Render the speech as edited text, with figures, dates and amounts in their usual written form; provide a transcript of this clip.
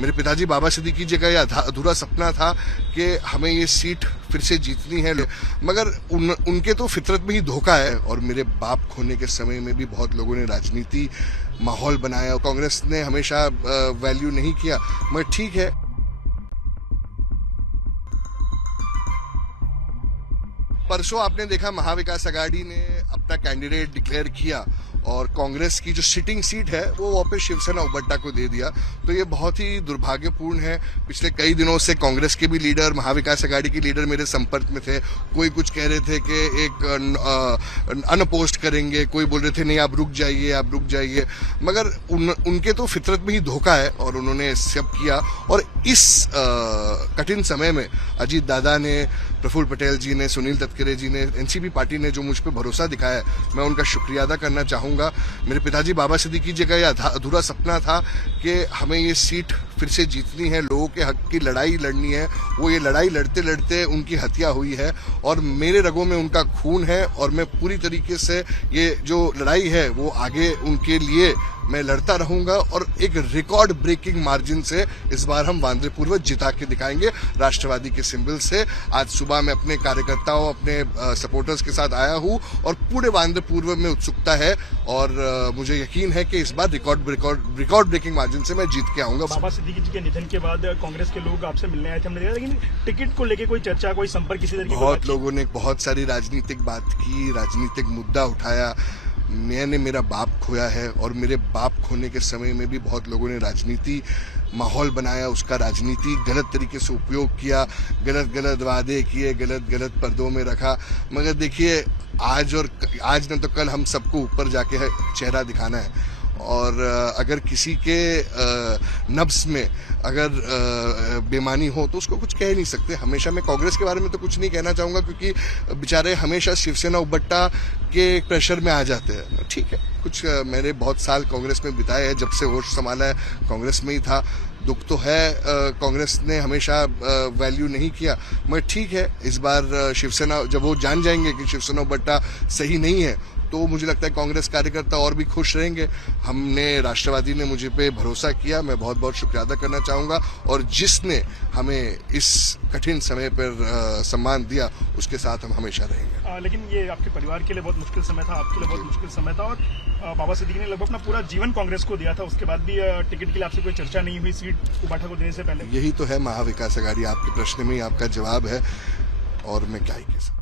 मेरे पिताजी बाबा सिद्दीकी जी का ये अधूरा सपना था कि हमें ये सीट फिर से जीतनी है, मगर उनके तो फितरत में ही धोखा है। और मेरे बाप खोने के समय में भी बहुत लोगों ने राजनीति माहौल बनाया, कांग्रेस ने हमेशा वैल्यू नहीं किया, मगर ठीक है। परसों आपने देखा महाविकास आघाड़ी ने अपना कैंडिडेट डिक्लेयर किया और कांग्रेस की जो सिटिंग सीट है वो वापस शिवसेना उबट्टा को दे दिया। तो ये बहुत ही दुर्भाग्यपूर्ण है। पिछले कई दिनों से कांग्रेस के भी लीडर, महाविकास आघाड़ी के लीडर मेरे संपर्क में थे। कोई कुछ कह रहे थे कि एक अनपोस्ट करेंगे, कोई बोल रहे थे नहीं आप रुक जाइए, मगर उनके तो फितरत में ही धोखा है और उन्होंने सब किया। और इस कठिन समय में अजीत दादा ने, प्रफुल्ल पटेल जी ने, सुनील तटकरे जी ने, एनसीपी पार्टी ने जो मुझ पर भरोसा दिखाया, मैं उनका शुक्रिया अदा करना चाहूँगा। मेरे पिताजी बाबा सिद्दीकी जी का ये अधूरा सपना था कि हमें ये सीट फिर से जीतनी है, लोगों के हक की लड़ाई लड़नी है। वो ये लड़ाई लड़ते लड़ते उनकी हत्या हुई है और मेरे रगों में उनका खून है और मैं पूरी तरीके से ये जो लड़ाई है वो आगे उनके लिए मैं लड़ता रहूंगा और एक रिकॉर्ड ब्रेकिंग मार्जिन से इस बार हम वांद्रे पूर्व जिता के दिखाएंगे राष्ट्रवादी के सिंबल से। आज सुबह मैं अपने कार्यकर्ताओं, अपने सपोर्टर्स के साथ आया हूं और पूरे वांद्रे पूर्व में उत्सुकता है और मुझे यकीन है कि इस बार रिकॉर्ड ब्रेकिंग मार्जिन से मैं जीत के आऊंगा। बाबा सिद्दीकी जी के निधन के बाद कांग्रेस के लोग आपसे मिलने आए थे, हमने देखा, लेकिन टिकट को लेकर कोई चर्चा, कोई संपर्क किसी तरीके? बहुत लोगों ने बहुत सारी राजनीतिक बात की, राजनीतिक मुद्दा उठाया। मैंने मेरा बाप खोया है और मेरे बाप खोने के समय में भी बहुत लोगों ने राजनीति माहौल बनाया, उसका राजनीति गलत तरीके से उपयोग किया, गलत वादे किए, गलत पर्दों में रखा। मगर देखिए आज न तो कल हम सबको ऊपर जाके चेहरा दिखाना है और अगर किसी के नब्स में अगर बेमानी हो तो उसको कुछ कह नहीं सकते। हमेशा मैं कांग्रेस के बारे में तो कुछ नहीं कहना चाहूँगा क्योंकि बेचारे हमेशा शिवसेना उबट्टा के प्रेशर में आ जाते हैं। ठीक है, कुछ मैंने बहुत साल कांग्रेस में बिताए हैं, जब से होश संभाला है कांग्रेस में ही था। दुख तो है, कांग्रेस ने हमेशा वैल्यू नहीं किया, मगर ठीक है, इस बार शिवसेना जब वो जान जाएंगे कि शिवसेना उबट्टा सही नहीं है तो मुझे लगता है कांग्रेस कार्यकर्ता और भी खुश रहेंगे। हमने, राष्ट्रवादी ने मुझे पे भरोसा किया, मैं बहुत बहुत शुक्रिया अदा करना चाहूँगा और जिसने हमें इस कठिन समय पर सम्मान दिया उसके साथ हम हमेशा रहेंगे। लेकिन ये आपके परिवार के लिए बहुत मुश्किल समय था, आपके लिए बहुत मुश्किल समय था और बाबा सिद्दीकी ने लगभग अपना पूरा जीवन कांग्रेस को दिया था, उसके बाद भी टिकट के लिए आपसे कोई चर्चा नहीं हुई सीट उबाठा को देने से पहले? यही तो है महाविकास आघाड़ी, आपके प्रश्न में ही आपका जवाब है और मैं क्या ही कह सकता हूं।